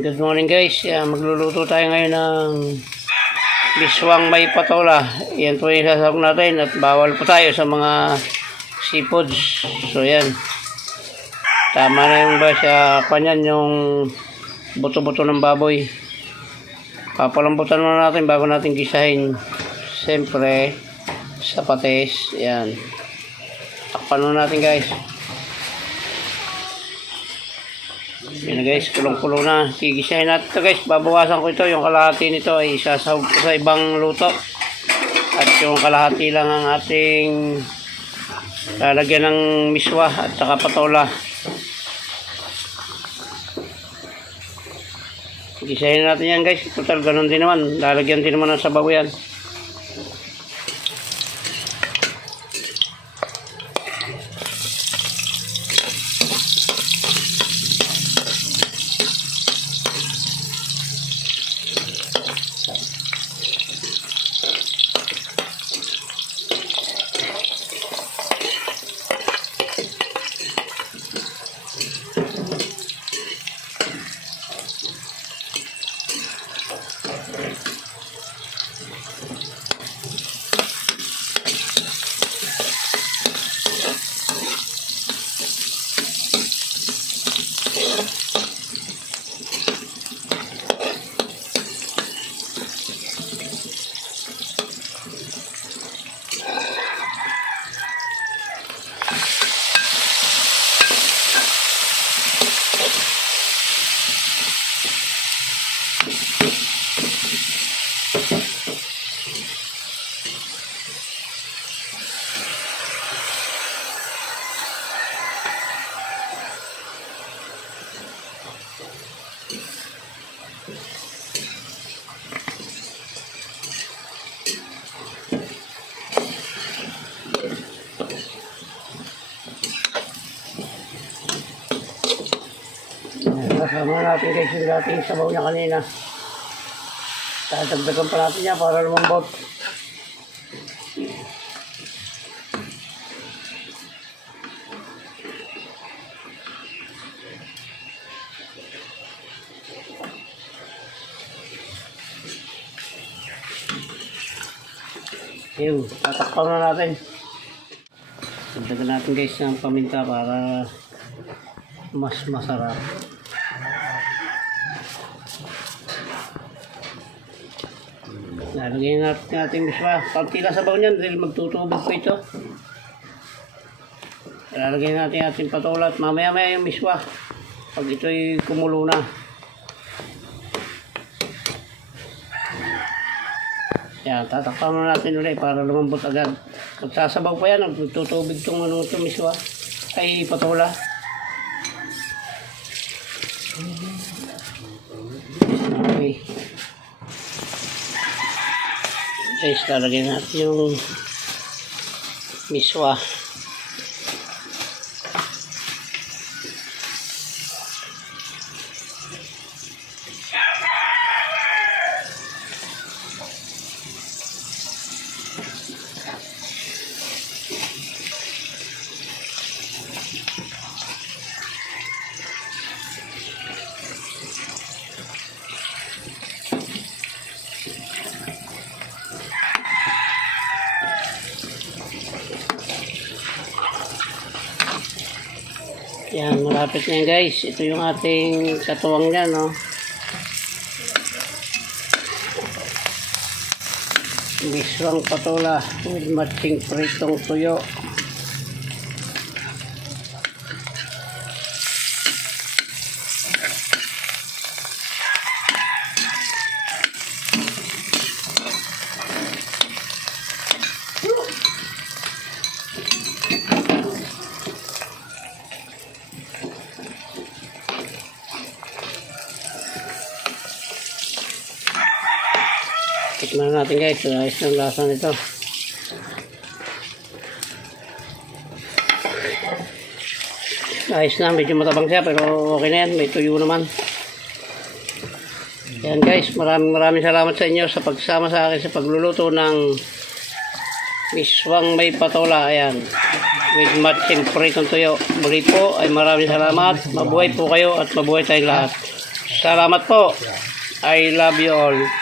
Good morning guys. Magluluto tayo ngayon ng biswang may patola. Yan po yung sasabog natin at bawal po tayo sa mga seafoods. So yan. Tama na yung ba sa kanyan yung buto-buto ng baboy. Papalambutan muna natin bago natin gisahin. Siyempre sa patis. Yan. Takpan muna natin guys. Yan guys, kulong-kulo na. Gigisahin natin ito guys. Babawasan ko ito. Yung kalahati nito ay isasahog ko sa ibang luto. At yung kalahati lang ang ating lalagyan ng miswa at saka patola. Gisahin natin yan guys. Total ganun din naman. Lalagyan din naman ng sabaw yan. Kasama natin guys yung dating sabaw niya kanina. Tatagdagan pa natin niya para lumambot. Yun, tatakpan na natin. Dagdagan natin guys ng paminta para mas masarap. Lalagyan natin miswa. Kaunti lang sabaw niyan dahil magtutubig po ito. Lalagyan natin ating patola at mamaya-maya yung miswa. Pag ito'y kumulo na. Yan, tatakpan mo natin ulit para lumambot agad. Magsasabaw pa yan, magtutubig itong miswa. Ay, patola. Okay. Guys, lalagyan natin yung miswa. Yan, malapit na yan guys. Ito yung ating katuwang niya, no? Biswang patola with matching pritong tuyo. Tikman natin guys, ayos ng lasa nito. Ayos na, medyo matabang siya pero okay na yan, may tuyo naman. Yan guys, maraming salamat sa inyo sa pagsama sa akin sa pagluluto ng biswang may patola. Ayan, with matching pritong tuyo. Muli po ay maraming salamat. Mabuhay po kayo at mabuhay tayong lahat. Salamat po. I love you all.